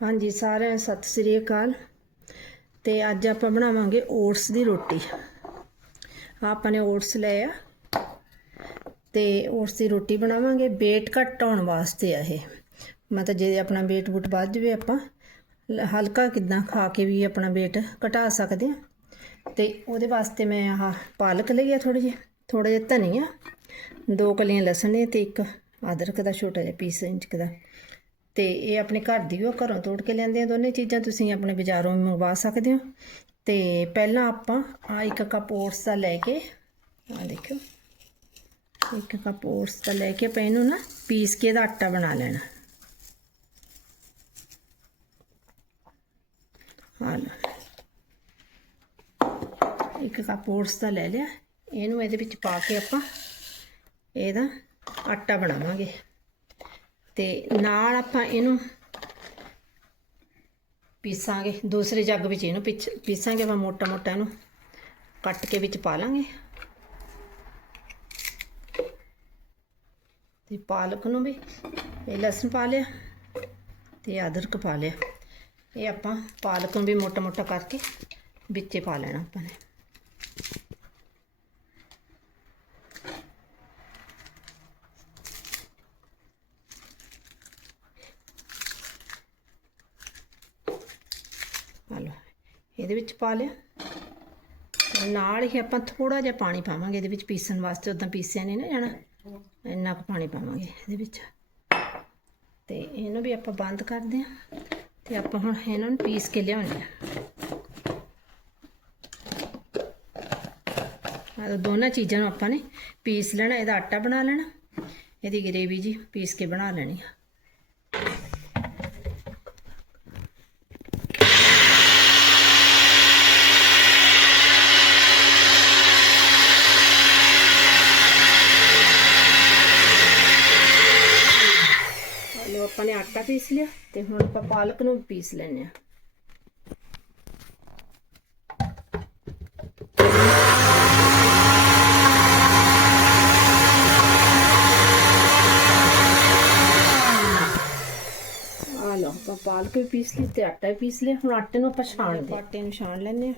ਹਾਂਜੀ, ਸਾਰਿਆਂ ਸਤਿ ਸ੍ਰੀ ਅਕਾਲ। ਤੇ ਅੱਜ ਆਪਾਂ ਬਣਾਵਾਂਗੇ ਓਟਸ ਦੀ ਰੋਟੀ। ਆਪਾਂ ਨੇ ਓਟਸ ਲਏ ਆ। ਤੇ ਓਟਸ ਦੀ ਰੋਟੀ ਬਣਾਵਾਂਗੇ। weight ਘਟਾਉਣ ਵਾਸਤੇ ਆ ਇਹ। ਮਤਲਬ ਜੇ ਆਪਣਾ weight ਬੁੱਟ ਵੱਧ ਜਾਵੇ ਆਪਾਂ ਹਲਕਾ ਕਿਦਾਂ ਖਾ ਕੇ ਵੀ ਆਪਣਾ weight ਘਟਾ ਸਕਦੇ ਆ। ਤੇ ਉਹਦੇ ਵਾਸਤੇ ਮੈਂ ਆਹ ਪਾਲਕ ਲਈ ਆ ਥੋੜੀ ਜਿਹੀ ਥੋੜਾ ਜਿਹਾ ਧਨੀਆ, ਦੋ ਕਲੀਆਂ ਲਸਣ ਦੀਆਂ ਤੇ ਇੱਕ ਅਦਰਕ ਦਾ ਛੋਟਾ ਜਿਹਾ ਪੀਸ ਇੰਚ ਦਾ। ਤੇ ਇਹ ਆਪਣੇ ਘਰ ਦੀ ਉਹ ਘਰੋਂ ਤੋੜ ਕੇ ਲੈਂਦੇ ਆ, ਦੋਨੇ ਚੀਜ਼ਾਂ ਤੁਸੀਂ ਆਪਣੇ ਬਾਜ਼ਾਰੋਂ ਵੀ ਮੰਗਵਾ ਸਕਦੇ ਹੋ। ਤੇ ਪਹਿਲਾਂ ਆਪਾਂ ਆ ਇੱਕ ਕੱਪ ਓਟਸ ਦਾ ਲੈ ਕੇ ਆ ਦੇਖੋ ਇੱਕ ਕੱਪ ਓਟਸ ਦਾ ਲੈ ਕੇ ਆਪਾਂ ਇਹਨੂੰ ਨਾ ਪੀਸ ਕੇ ਇਹਦਾ ਆਟਾ ਬਣਾ ਲੈਣਾ। ਹਾਂ ਲਓ। ਇੱਕ ਕੱਪ ਓਟਸ ਦਾ ਲੈ ਲਿਆ। ਇਹਨੂੰ ਇਹਦੇ ਵਿੱਚ ਪਾ ਕੇ ਆਪਾਂ ਇਹਦਾ ਆਟਾ ਬਣਾਵਾਂਗੇ। ਤੇ ਨਾਲ ਆਪਾਂ ਇਹਨੂੰ ਪੀਸਾਂਗੇ, ਦੂਸਰੇ ਜੱਗ ਵਿੱਚ ਇਹਨੂੰ ਪਿੱਛ- ਪੀਸਾਂਗੇ ਆਪਾਂ ਮੋਟਾ ਮੋਟਾ ਇਹਨੂੰ ਕੱਟ ਕੇ ਵਿੱਚ ਪਾ ਲਾਂਗੇ। ਤੇ ਪਾਲਕ ਨੂੰ ਵੀ ਇਹ ਲਸਣ ਪਾ ਲਿਆ ਤੇ ਅਦਰਕ ਪਾ ਲਿਆ। ਇਹ ਆਪਾਂ ਪਾਲਕ ਨੂੰ ਵੀ ਮੋਟਾ ਮੋਟਾ ਕਰਕੇ ਵਿੱਚੇ ਪਾ ਲੈਣਾ ਆਪਾਂ ਨੇ ਆ ਲਓ ਇਹਦੇ ਵਿੱਚ ਪਾ ਲਿਆ। ਨਾਲ ਹੀ ਆਪਾਂ ਥੋੜਾ ਜਿਹਾ ਪਾਣੀ ਪਾਵਾਂਗੇ ਇਹਦੇ ਵਿੱਚ ਪੀਸਣ ਵਾਸਤੇ ਉਦਾਂ ਪੀਸਿਆ ਨਹੀਂ ਨਾ ਜਾਣਾ। ਇੰਨਾ ਕੁ ਪਾਣੀ ਪਾਵਾਂਗੇ ਇਹਦੇ ਵਿੱਚ। ਤੇ ਇਹਨੂੰ ਵੀ ਆਪਾਂ ਬੰਦ ਕਰਦੇ ਹਾਂ ਤੇ ਆਪਾਂ ਹੁਣ ਇਹਨਾਂ ਨੂੰ ਪੀਸ ਕੇ ਲਿਆਉਣੇ ਆ ਆਹ ਦੋਨਾਂ ਚੀਜ਼ਾਂ ਨੂੰ ਆਪਾਂ ਨੇ ਪੀਸ ਲੈਣਾ, ਇਹਦਾ ਆਟਾ ਬਣਾ ਲੈਣਾ, ਇਹਦੀ ਗਰੇਵੀ ਜੀ ਪੀਸ ਕੇ ਬਣਾ ਲੈਣੀ ਆ ਲੋ ਆਪਾਂ ਨੇ ਆਟਾ ਪੀਸ ਲਿਆ ਤੇ ਹੁਣ ਆਪਾਂ ਪਾਲਕ ਨੂੰ ਪੀਸ ਲੈਣੇ ਆ ਆ ਲਓ, ਆਪਾਂ ਪਾਲਕ ਵੀ ਪੀਸ ਲਈ ਤੇ ਆਟਾ ਵੀ ਪੀਸ ਲਿਆ। ਹੁਣ ਆਟੇ ਨੂੰ ਆਪਾਂ ਛਾਣ ਛਾਣਦੇ ਆਟੇ ਨੂੰ ਛਾਣ ਲੈਣੇ ਆ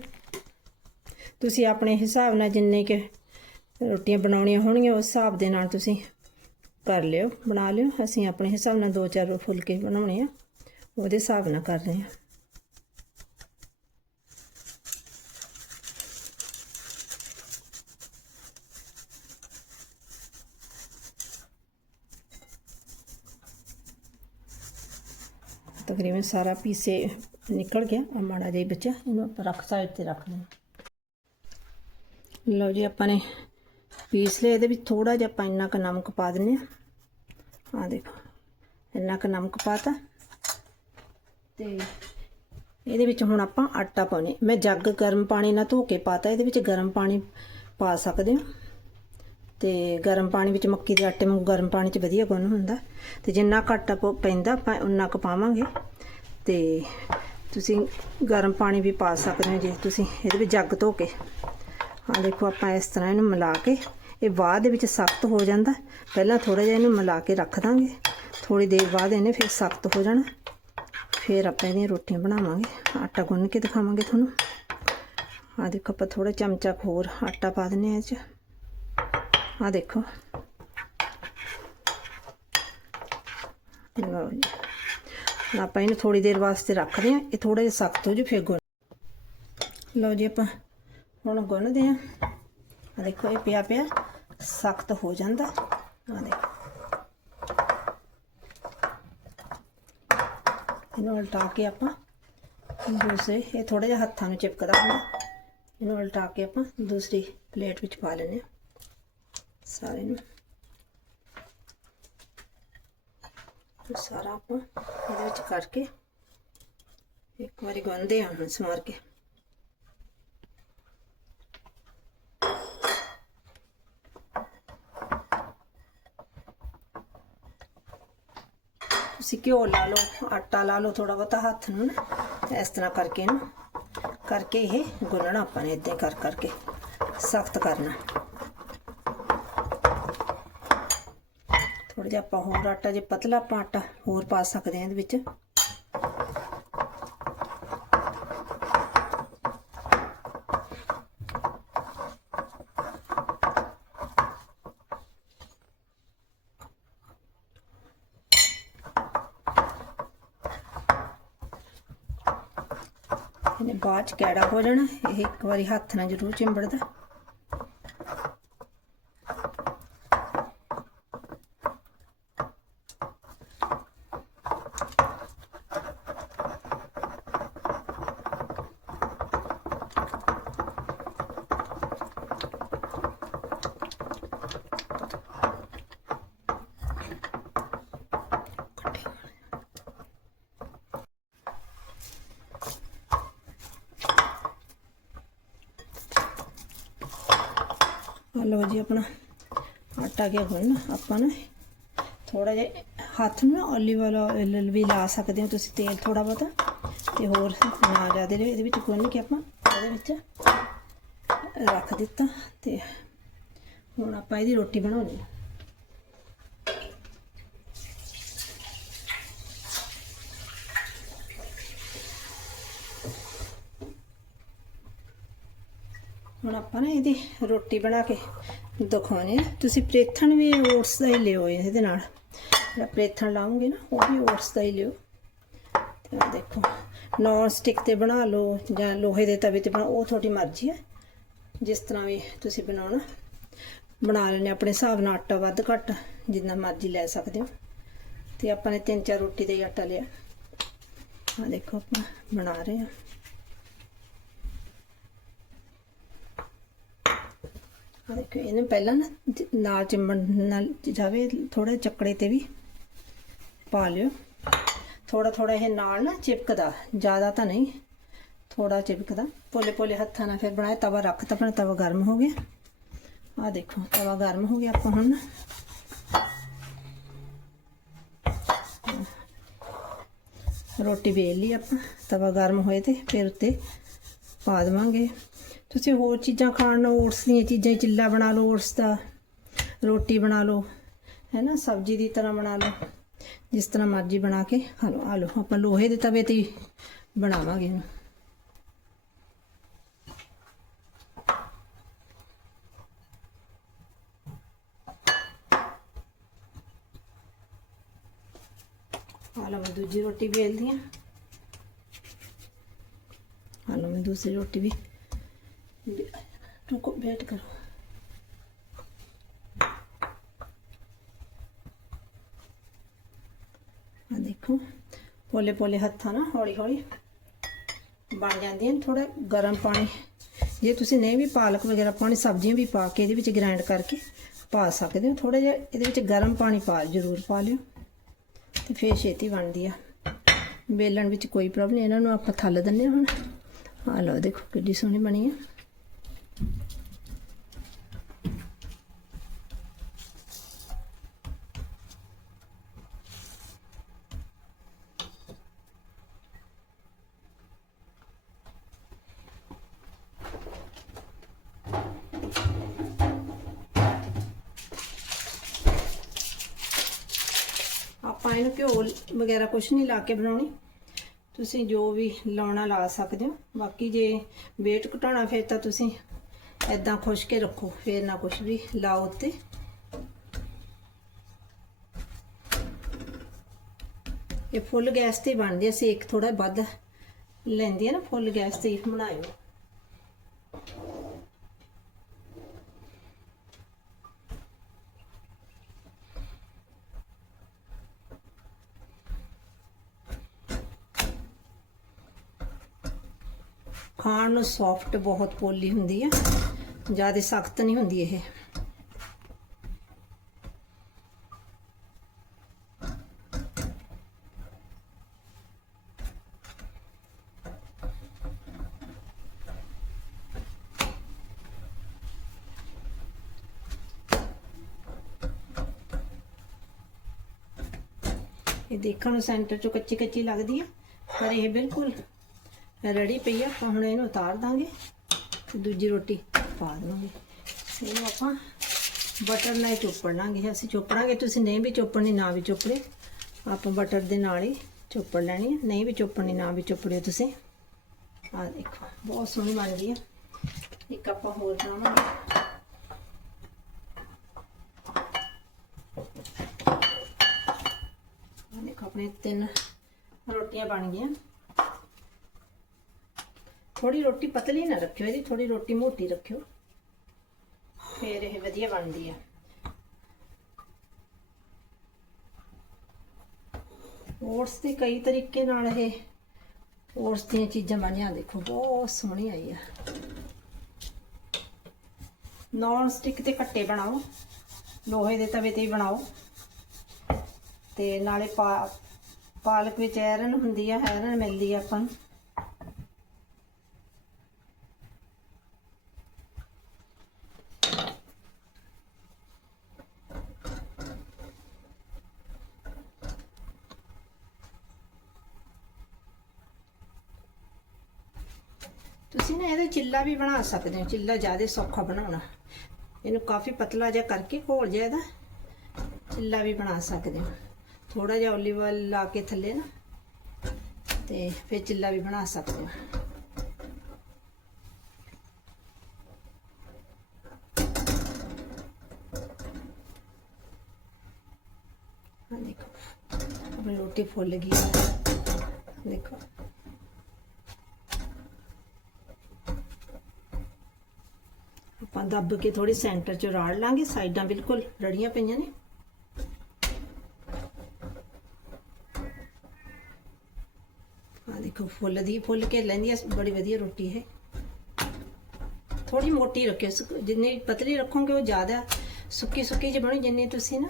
ਤੁਸੀਂ ਆਪਣੇ ਹਿਸਾਬ ਨਾਲ ਜਿੰਨੇ ਕਿ ਰੋਟੀਆਂ ਬਣਾਉਣੀਆਂ ਹੋਣਗੀਆਂ, ਉਸ ਹਿਸਾਬ ਦੇ ਨਾਲ ਤੁਸੀਂ ਕਰ ਲਿਓ, ਬਣਾ ਲਿਓ। ਅਸੀਂ ਆਪਣੇ ਹਿਸਾਬ ਨਾਲ ਦੋ ਚਾਰ ਫੁਲਕੇ ਬਣਾਉਣੇ ਆ। ਉਹਦੇ ਹਿਸਾਬ ਨਾਲ ਕਰ ਰਹੇ ਆ। ਤਕਰੀਬਨ ਸਾਰਾ ਪੀਸੇ ਨਿਕਲ ਗਿਆ। ਆ ਮਾੜਾ ਜਿਹਾ ਹੀ ਬਚਿਆ। ਇਹਨੂੰ ਆਪਾਂ ਰੱਖ ਸਾਈਡ ਤੇ ਰੱਖ ਲੈਣਾ ਲਓ ਜੀ, ਆਪਾਂ ਨੇ ਪੀਸ ਲਿਆ। ਇਹਦੇ ਵਿੱਚ ਥੋੜਾ ਜਿਹਾ ਆਪਾਂ ਇੰਨਾ ਕੁ ਨਮਕ ਪਾ ਦਿੰਨੇ ਆ ਆ ਦੇਖੋ, ਇੰਨਾ ਕੁ ਨਮਕ ਪਾਤਾ। ਤੇ ਇਹਦੇ ਵਿੱਚ ਹੁਣ ਆਪਾਂ ਆਟਾ ਪਾਉਣੇ। ਮੈਂ ਜੱਗ ਗਰਮ ਪਾਣੀ ਨਾਲ ਧੋ ਕੇ ਪਾਤਾ, ਇਹਦੇ ਵਿੱਚ ਗਰਮ ਪਾਣੀ ਪਾ ਸਕਦੇ ਹੋ। ਤੇ ਗਰਮ ਪਾਣੀ ਵਿੱਚ ਮੱਕੀ ਦੇ ਆਟੇ ਨੂੰ ਗਰਮ ਪਾਣੀ 'ਚ ਵਧੀਆ ਗੁਣ ਹੁੰਦਾ। ਤੇ ਜਿੰਨਾ ਘੱਟ ਪ- ਪੈਂਦਾ, ਆਪਾਂ ਉਨਾ ਕੁ ਪਾਵਾਂਗੇ। ਤੇ ਤੁਸੀਂ ਗਰਮ ਪਾਣੀ ਵੀ ਪਾ ਸਕਦੇ ਹੋ ਜੇ ਤੁਸੀਂ ਇਹਦੇ ਵਿੱਚ ਜੱਗ ਧੋ ਕੇ। ਆ ਦੇਖੋ, ਆਪਾਂ ਇਸ ਤਰ੍ਹਾਂ ਇਹਨੂੰ ਮਿਲਾ ਕੇ ਇਹ ਬਾਅਦ ਦੇ ਵਿੱਚ ਸਖਤ ਹੋ ਜਾਂਦਾ। ਪਹਿਲਾਂ ਥੋੜਾ ਜਿਹਾ ਇਹਨੂੰ ਮਿਲਾ ਕੇ ਰੱਖ ਦਾਂਗੇ। ਥੋੜੀ ਦੇਰ ਬਾਅਦ ਇਹਨੇ ਫਿਰ ਸਖਤ ਹੋ ਜਾਣਾ। ਫਿਰ ਆਪਾਂ ਇਹਦੀਆਂ ਰੋਟੀਆਂ ਬਣਾਵਾਂਗੇ। ਆਟਾ ਗੁੰਨ ਕੇ ਦਿਖਾਵਾਂਗੇ ਤੁਹਾਨੂੰ। ਆ ਦੇਖੋ ਆਪਾਂ ਥੋੜਾ ਚਮਚਾ ਕੁ ਹੋਰ ਆਟਾ ਪਾ ਦਿੰਨੇ ਆ ਇਹ 'ਚ। ਆ ਦੇਖੋ। ਲਓ ਜੀ। ਆਪਾਂ ਇਹਨੂੰ ਥੋੜੀ ਦੇਰ ਵਾਸਤੇ ਰੱਖਦੇ ਆ ਇਹ ਥੋੜਾ ਜਿਹਾ ਸਖਤ ਹੋ ਜੂ ਫਿਰ ਗੁੰਨ ਲਓ ਜੀ ਆਪਾਂ। ਹੁਣ ਗੁੰਨਦੇ ਆ ਆ ਦੇਖੋ ਇਹ ਪਿਆ ਪਿਆ। ਸਖਤ ਹੋ ਜਾਂਦਾ। ਆ ਦੇਖੋ। ਇਹਨੂੰ ਉਲਟਾ ਕੇ ਆਪਾਂ ਦੂਸਰੇ, ਇਹ ਥੋੜਾ ਜਿਹਾ ਹੱਥਾਂ ਨੂੰ ਚਿਪਕਦਾ ਹੁੰਦਾ ਇਹਨੂੰ ਉਲਟਾ ਕੇ ਆਪਾਂ ਦੂਸਰੀ ਪਲੇਟ ਵਿੱਚ ਪਾ ਲੈਂਦੇ ਆ ਸਾਰੇ ਨੂੰ। ਸਾਰਾ ਆਪਾਂ ਇਹਦੇ ਵਿੱਚ ਕਰਕੇ ਇੱਕ ਵਾਰੀ ਗੁੰਨਦੇ ਆ ਹੁਣ ਸਮਾਰ ਕੇ। ਤੁਸੀਂ ਘਿਓ ਲਾ ਲਓ, ਆਟਾ ਲਾ ਲਓ ਥੋੜਾ ਬਹੁਤਾ ਹੱਥ ਨੂੰ ਨਾ, ਇਸ ਤਰ੍ਹਾਂ ਕਰਕੇ ਇਹਨੂੰ ਕਰਕੇ ਇਹ ਗੁੰਨਣਾ ਆਪਾਂ ਨੇ ਇਦਾਂ ਕਰ, ਕਰਕੇ, ਸਖਤ ਕਰਨਾ। ਥੋੜਾ ਜਿਹਾ ਆਪਾਂ ਹੋਰ ਆਟਾ, ਜੇ ਪਤਲਾ ਆਪਾਂ ਆਟਾ ਹੋਰ ਪਾ ਸਕਦੇ ਹਾਂ ਇਹਦੇ ਵਿੱਚ ਇਹਨੇ ਬਾਅਦ ਚ ਕੈੜਾ ਹੋ ਜਾਣਾ ਇਹ ਇੱਕ ਵਾਰੀ ਹੱਥ ਨਾਲ ਜ਼ਰੂਰ ਚਿੰਬੜਦਾ। ਲਓ ਜੀ ਆਪਣਾ ਆਟਾ ਗਿਆ ਹੁਣ ਆਪਾਂ ਨਾ ਥੋੜਾ ਜਿਹਾ ਹੱਥ ਨੂੰ ਨਾ ਓਲੀਵ ਆਇਲ ਵੀ ਲਾ ਸਕਦੇ ਹੋ ਤੁਸੀਂ, ਤੇਲ ਥੋੜਾ ਬਹੁਤਾ ਤੇ ਹੋਰ ਨਾ ਜ਼ਿਆਦਾ ਇਹਦੇ ਵਿੱਚ ਗੁੰਨ ਕੇ ਆਪਾਂ ਇਹਦੇ ਵਿੱਚ ਰੱਖ ਦਿੱਤਾ ਤੇ ਹੁਣ ਆਪਾਂ ਇਹਦੀ ਰੋਟੀ ਬਣਾਉਣੀ। ਆ ਹੁਣ ਆਪਾਂ ਨਾ ਇਹਦੀ ਰੋਟੀ ਬਣਾ ਕੇ ਦਿਖਾਉਣੀ ਆ ਤੁਸੀਂ ਪ੍ਰੇਥਣ ਵੀ ਓਟਸ ਦਾ ਹੀ ਲਿਓ ਇਹਦੇ ਨਾਲ। ਜਿਹੜਾ ਪ੍ਰੇਥਣ ਲਾਉਂਗੇ ਨਾ, ਉਹ ਵੀ ਓਟਸ ਦਾ ਹੀ ਲਿਓ। ਤੇ ਦੇਖੋ ਨੌਨ ਸਟਿਕ ਤੇ ਬਣਾ ਲਓ ਜਾਂ ਲੋਹੇ ਦੇ ਤਵੇ ਤੇ ਬਣਾ ਉਹ ਤੁਹਾਡੀ ਮਰਜ਼ੀ ਹੈ। ਜਿਸ ਤਰ੍ਹਾਂ ਵੀ ਤੁਸੀਂ ਬਣਾਉਣਾ। ਬਣਾ ਲੈਣੇ ਆਪਣੇ ਹਿਸਾਬ ਨਾਲ ਆਟਾ ਵੱਧ ਘੱਟ ਜਿੰਨਾ ਮਰਜ਼ੀ ਲੈ ਸਕਦੇ ਹੋ। ਤੇ ਆਪਾਂ ਨੇ ਤਿੰਨ ਚਾਰ ਰੋਟੀ ਦਾ ਹੀ ਆਟਾ ਲਿਆ। ਆ ਦੇਖੋ ਆਪਾਂ ਬਣਾ ਰਹੇ ਹਾਂ। ਆ ਦੇਖੋ, ਇਹਨੂੰ ਪਹਿਲਾਂ ਨਾ ਜ- ਨਾਲ ਚਿੰਬੜ ਨਾਲ ਜਾਵੇ ਥੋੜਾ ਚੱਕੜੇ ਤੇ ਵੀ ਪਾ ਲਿਓ। ਥੋੜਾ ਥੋੜਾ ਇਹ ਨਾਲ ਨਾ ਚਿਪਕਦਾ, ਜ਼ਿਆਦਾ ਤਾਂ ਨਹੀਂ ਥੋੜਾ ਚਿਪਕਦਾ। ਪੋਲੇ ਪੋਲੇ ਹੱਥਾਂ ਨਾਲ ਫਿਰ ਬਣਾਇਆ, ਤਵਾ ਰੱਖ ਰੱਖਤਾ ਆਪਣਾ ਤਵਾ ਗਰਮ ਹੋ ਗਿਆ। ਆ ਦੇਖੋ, ਤਵਾ ਗਰਮ ਹੋ ਗਿਆ ਆਪਾਂ ਹੁਣ। ਨਾ ਰੋਟੀ ਵੇਲ ਲਈ ਆਪਾਂ, ਤਵਾ ਗਰਮ ਹੋਏ ਤੇ ਫਿਰ ਉੱਤੇ ਪਾ ਦੇਵਾਂਗੇ। ਤੁਸੀਂ ਹੋਰ ਚੀਜ਼ਾਂ ਖਾਣ ਨੂੰ, ਓਟਸ ਦੀਆਂ ਚੀਜ਼ਾਂ ਚਿੱਲਾ ਬਣਾ ਲਓ, ਓਟਸ ਦਾ। ਰੋਟੀ ਬਣਾ ਲਓ, ਹੈ ਨਾ? ਸਬਜ਼ੀ ਦੀ ਤਰ੍ਹਾਂ ਬਣਾ ਲਓ, ਜਿਸ ਤਰ੍ਹਾਂ ਮਰਜ਼ੀ ਬਣਾ ਕੇ ਖਾ ਲਓ। ਆ ਲਓ, ਆਪਾਂ ਲੋਹੇ ਦੇ ਤਵੇ ਤੇ ਬਣਾਵਾਂਗੇ ਇਹਨੂੰ। ਆ ਮੈਂ ਦੂਜੀ ਰੋਟੀ ਵੇਲਦੀ ਆ। ਆ ਲਓ, ਮੈਂ ਦੂਸਰੀ ਰੋਟੀ ਵੀ वेट करो ਆ ਦੇਖੋ ਪੋਲੇ ਪੋਲੇ ਹੱਥਾਂ ਨਾਲ ਹੌਲੀ ਹੌਲੀ ਬਣ ਜਾਂਦੀਆਂ ਨੇ ਥੋੜਾ ਗਰਮ ਪਾਣੀ ਜੇ ਤੁਸੀਂ ਨਹੀਂ ਵੀ ਪਾਲਕ ਵਗੈਰਾ ਪਾਣੀ ਸਬਜ਼ੀਆਂ ਵੀ ਪਾ ਕੇ ਇਹਦੇ ਵਿੱਚ ਗ੍ਰਾਈਂਡ ਕਰਕੇ ਪਾ ਸਕਦੇ ਹੋ ਥੋੜਾ ਜਿਹਾ ਇਹਦੇ ਵਿੱਚ ਗਰਮ ਪਾਣੀ ਪਾ ਜ਼ਰੂਰ ਪਾ ਲਿਓ ਤੇ ਫੇਰ ਛੇਤੀ ਬਣਦੀ ਆ ਵੇਲਣ ਵਿੱਚ ਕੋਈ ਪ੍ਰੋਬਲਮ ਨਹੀਂ ਇਹਨਾਂ ਨੂੰ ਆਪਾਂ ਥੱਲ ਦਿੰਨੇ ਹਾਂ ਹੁਣ ਆ ਲਓ ਦੇਖੋ ਕਿੱਡੀ ਸੋਹਣੀ ਬਣੀ ਆ ਇਹਨੂੰ ਘਿਓ ਵਗੈਰਾ ਕੁਝ ਨਹੀਂ ਲਾ ਕੇ ਬਣਾਉਣੀ। ਤੁਸੀਂ ਜੋ ਵੀ ਲਾਉਣਾ ਲਾ ਸਕਦੇ ਹੋ। ਬਾਕੀ ਜੇ weight ਘਟਾਉਣਾ ਫਿਰ ਤਾਂ ਤੁਸੀਂ ਐਦਾਂ ਖੁਸ਼ ਕੇ ਰੱਖੋ, ਫਿਰ ਨਾ ਕੁਝ ਵੀ ਲਾਓ ਉੱਤੇ। ਇਹ ਫੁੱਲ ਗੈਸ ਤੇ ਬਣਦੀ ਹੈ ਸੇਕ ਥੋੜਾ ਵੱਧ ਲੈਂਦੀ ਹੈ ਨਾ, ਫੁੱਲ ਗੈਸ ਤੇ ਬਣਾਇਓ। ਖਾਣ ਨੂੰ ਸੌਫਟ ਬਹੁਤ ਪੋਲੀ ਹੁੰਦੀ ਹੈ ਜ਼ਿਆਦਾ ਸਖਤ ਨਹੀਂ ਹੁੰਦੀ ਇਹ। ਇਹ ਦੇਖਣ ਨੂੰ ਸੈਂਟਰ ਚੋਂ ਕੱਚੀ ਕੱਚੀ ਲੱਗਦੀ ਆ, ਪਰ ਇਹ ਬਿਲਕੁਲ ਰੈਡੀ ਪਈ ਆ, ਆਪਾਂ ਹੁਣ ਇਹਨੂੰ ਉਤਾਰ ਦਾਂਗੇ ਤੇ ਦੂਜੀ ਰੋਟੀ ਪਾ ਦੇਵਾਂਗੇ। ਇਹਨੂੰ ਆਪਾਂ ਬਟਰ ਨਾਲ ਹੀ ਚੋਪੜਾਂਗੇ ਅਸੀਂ ਚੋਪੜਾਂਗੇ, ਤੁਸੀਂ ਨਹੀਂ ਵੀ ਚੋਪੜਨੀ, ਨਾ ਵੀ ਚੋਪੜੇ। ਆਪਾਂ ਬਟਰ ਦੇ ਨਾਲ ਹੀ ਚੋਪੜ ਲੈਣੀ ਹੈ ਨਹੀਂ ਵੀ ਚੋਪੜਨੀ, ਨਾ ਵੀ ਚੋਪੜਿਓ ਤੁਸੀਂ। ਆ ਦੇਖੋ, ਬਹੁਤ ਸੋਹਣੀ ਬਣ ਗਈ ਹੈ ਇੱਕ ਆਪਾਂ ਹੋਰ ਬਣਾਵਾਂਗੇ। ਦੇਖੋ, ਆਪਣੇ ਤਿੰਨ ਰੋਟੀਆਂ ਬਣ ਗਈਆਂ। ਥੋੜੀ ਰੋਟੀ ਪਤਲੀ ਨਾ ਰੱਖਿਓ ਇਹਦੀ ਥੋੜੀ ਰੋਟੀ ਮੋਟੀ ਰੱਖਿਓ। ਫਿਰ ਇਹ ਵਧੀਆ ਬਣਦੀ ਆ। ਓਟਸ ਦੇ ਕਈ ਤਰੀਕੇ ਨਾਲ ਇਹ ਓਟਸ ਦੀਆਂ ਚੀਜ਼ਾਂ ਬਣੀਆਂ, ਦੇਖੋ ਬਹੁਤ ਸੋਹਣੀ ਆਈ ਆ। ਨੌਨ ਸਟਿਕ ਤੇ ਕੱਟੇ ਬਣਾਓ, ਲੋਹੇ ਦੇ ਤਵੇ ਤੇ ਬਣਾਓ। ਤੇ ਨਾਲੇ ਪਾ, ਪਾਲਕ ਵਿੱਚ ਐਰਨ ਹੁੰਦੀ ਆ ਐਰਨ ਮਿਲਦੀ ਆ ਆਪਾਂ ਨੂੰ। ਤੁਸੀਂ ਨਾ ਇਹਦਾ ਚਿੱਲਾ ਵੀ ਬਣਾ ਸਕਦੇ ਹੋ। ਚਿੱਲਾ ਜ਼ਿਆਦਾ ਸੌਖਾ ਬਣਾਉਣਾ। ਇਹਨੂੰ ਕਾਫੀ ਪਤਲਾ ਜਿਹਾ ਕਰਕੇ ਘੋਲ ਜਿਹਾ ਇਹਦਾ ਚਿੱਲਾ ਵੀ ਬਣਾ ਸਕਦੇ ਹੋ। ਥੋੜਾ ਜਿਹਾ ਓਲੀਵ ਆਇਲ ਲਾ ਕੇ ਥੱਲੇ ਨਾ ਤੇ ਫਿਰ ਚਿੱਲਾ ਵੀ ਬਣਾ ਸਕਦੇ ਹੋ। ਦੇਖੋ, ਆਪਣੀ ਰੋਟੀ ਫੁੱਲ ਗਈ ਦੇਖੋ। ਦੱਬ ਕੇ ਥੋੜੀ ਸੈਂਟਰ ਚ ਰਾੜ ਲਾਂਗੇ, ਸਾਈਡਾਂ ਬਿਲਕੁਲ ਰੜੀਆਂ ਪਈਆਂ ਨੇ। ਆ ਦੇਖੋ, ਫੁੱਲ ਦੀ, ਫੁੱਲ ਕੇ ਲੈਂਦੀ ਆ, ਬੜੀ ਵਧੀਆ ਰੋਟੀ ਹੈ ਥੋੜੀ ਮੋਟੀ ਰੱਖਿਓ, ਸੁੱਕ- ਜਿੰਨੀ ਪਤਲੀ ਰੱਖੋਗੇ, ਉਹ ਜ਼ਿਆਦਾ ਸੁੱਕੀ ਸੁੱਕੀ ਜਿਹੀ ਬਣੀ, ਜਿੰਨੀ ਤੁਸੀਂ ਨਾ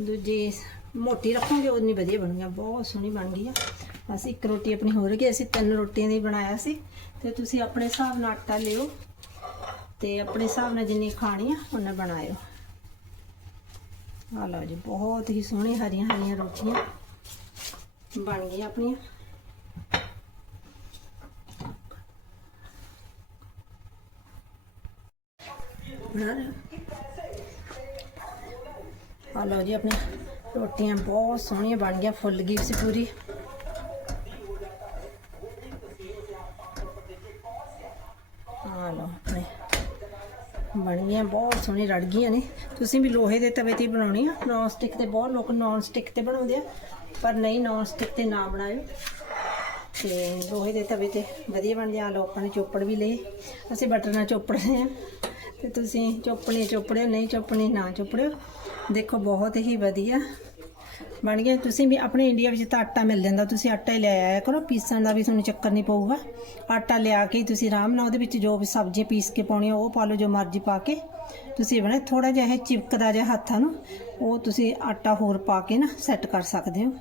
ਦੂਜੀ ਮੋਟੀ ਰੱਖੋਗੇ, ਉਨੀ ਵਧੀਆ ਬਣੂਗੀ। ਬਹੁਤ ਸੋਹਣੀ ਬਣ ਗਈ ਆ। ਬਸ ਇੱਕ ਰੋਟੀ ਆਪਣੀ ਹੋ ਗਈ, ਅਸੀਂ ਤਿੰਨ ਰੋਟੀਆਂ ਦੀ ਬਣਾਇਆ ਸੀ। ਤੇ ਤੁਸੀਂ ਆਪਣੇ ਹਿਸਾਬ ਨਾਲ ਆਟਾ ਲਿਓ। ਤੇ ਆਪਣੇ ਹਿਸਾਬ ਨਾਲ ਜਿੰਨੀ ਖਾਣੀ ਆ, ਉਹਨੇ ਬਣਾਇਓ। ਆ ਲਓ ਜੀ, ਬਹੁਤ ਹੀ ਸੋਹਣੀ ਹਰੀਆਂ ਹਰੀਆਂ ਰੋਟੀਆਂ ਬਣ ਗਈਆਂ ਆਪਣੀਆਂ। ਆ ਲਓ ਜੀ ਆਪਣੀ ਰੋਟੀਆਂ ਬਹੁਤ ਸੋਹਣੀਆਂ ਬਣ ਗਈਆਂ, ਫੁੱਲ ਗਈ ਸੀ ਪੂਰੀ ਆ ਲਓ ਆਪਣੇ ਬਣ ਗਈਆਂ ਬਹੁਤ ਸੋਹਣੀ ਰੜ ਗਈਆਂ ਨੇ। ਤੁਸੀਂ ਵੀ ਲੋਹੇ ਦੇ ਤਵੇ ਤੇ ਬਣਾਉਣੀ ਆ। ਨੌਨ ਸਟਿਕ ਤੇ ਬਹੁਤ ਲੋਕ ਨੌਨ ਸਟਿਕ ਤੇ ਬਣਾਉਂਦੇ ਆ, ਪਰ ਨਹੀਂ ਨੌਨ ਸਟਿਕ ਤੇ ਨਾ ਬਣਾਇਓ। ਤੇ ਲੋਹੇ ਦੇ ਤਵੇ ਤੇ ਵਧੀਆ ਬਣਦੇ ਆ ਲੋਕਾਂ ਨੇ ਚੋਪੜ ਵੀ ਲਏ। ਅਸੀਂ ਬਟਰ ਨਾਲ ਚੋਪੜਦੇ ਆ। ਤੇ ਤੁਸੀਂ ਚੋਪਣੇ ਚੋਪੜਿਓ, ਨਹੀਂ ਚੋਪਣੇ ਨਾ ਚੋਪੜਿਓ। ਦੇਖੋ, ਬਹੁਤ ਹੀ ਵਧੀਆ। ਬਣ ਗਿਆ। ਤੁਸੀਂ ਵੀ ਆਪਣੇ ਇੰਡੀਆ ਵਿੱਚ ਤਾਂ ਆਟਾ ਮਿਲ ਜਾਂਦਾ। ਤੁਸੀਂ ਆਟਾ ਹੀ ਲੈ ਆਇਆ ਕਰੋ। ਪੀਸਣ ਦਾ ਵੀ ਤੁਹਾਨੂੰ ਚੱਕਰ ਨਹੀਂ ਪਊਗਾ। ਆਟਾ ਲਿਆ ਕੇ ਤੁਸੀਂ ਆਰਾਮ ਨਾਲ ਉਹਦੇ ਵਿੱਚ ਜੋ ਵੀ ਸਬਜ਼ੀ ਪੀਸ ਕੇ ਪਾਉਣੀ ਆ, ਉਹ ਪਾ ਲਓ ਜੋ ਮਰਜ਼ੀ ਪਾ ਕੇ। ਤੁਸੀਂ ਬਣਾ ਥੋੜਾ ਜਿਹਾ ਇਹ ਚਿਪਕਦਾ ਜਿਹਾ ਹੱਥਾਂ ਨੂੰ, ਉਹ ਤੁਸੀਂ ਆਟਾ ਹੋਰ ਪਾ ਕੇ ਨਾ ਸੈੱਟ ਕਰ ਸਕਦੇ ਹੋ।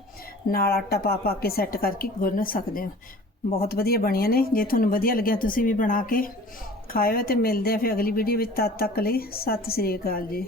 ਨਾਲ ਆਟਾ ਪਾ ਪਾ ਕੇ ਸੈੱਟ ਕਰਕੇ ਗੁੰਨ ਸਕਦੇ ਹੋ। ਬਹੁਤ ਵਧੀਆ ਬਣੀਆਂ ਨੇ। ਜੇ ਤੁਹਾਨੂੰ ਵਧੀਆ ਲੱਗਿਆ ਤੁਸੀਂ ਵੀ ਬਣਾ ਕੇ ਖਾਇਓ ਤੇ ਮਿਲਦੇ ਆ ਫਿਰ ਅਗਲੀ ਵੀਡੀਓ ਵਿੱਚ। ਤਦ ਤੱਕ ਲਈ ਸਤਿ ਸ੍ਰੀ ਅਕਾਲ ਜੀ।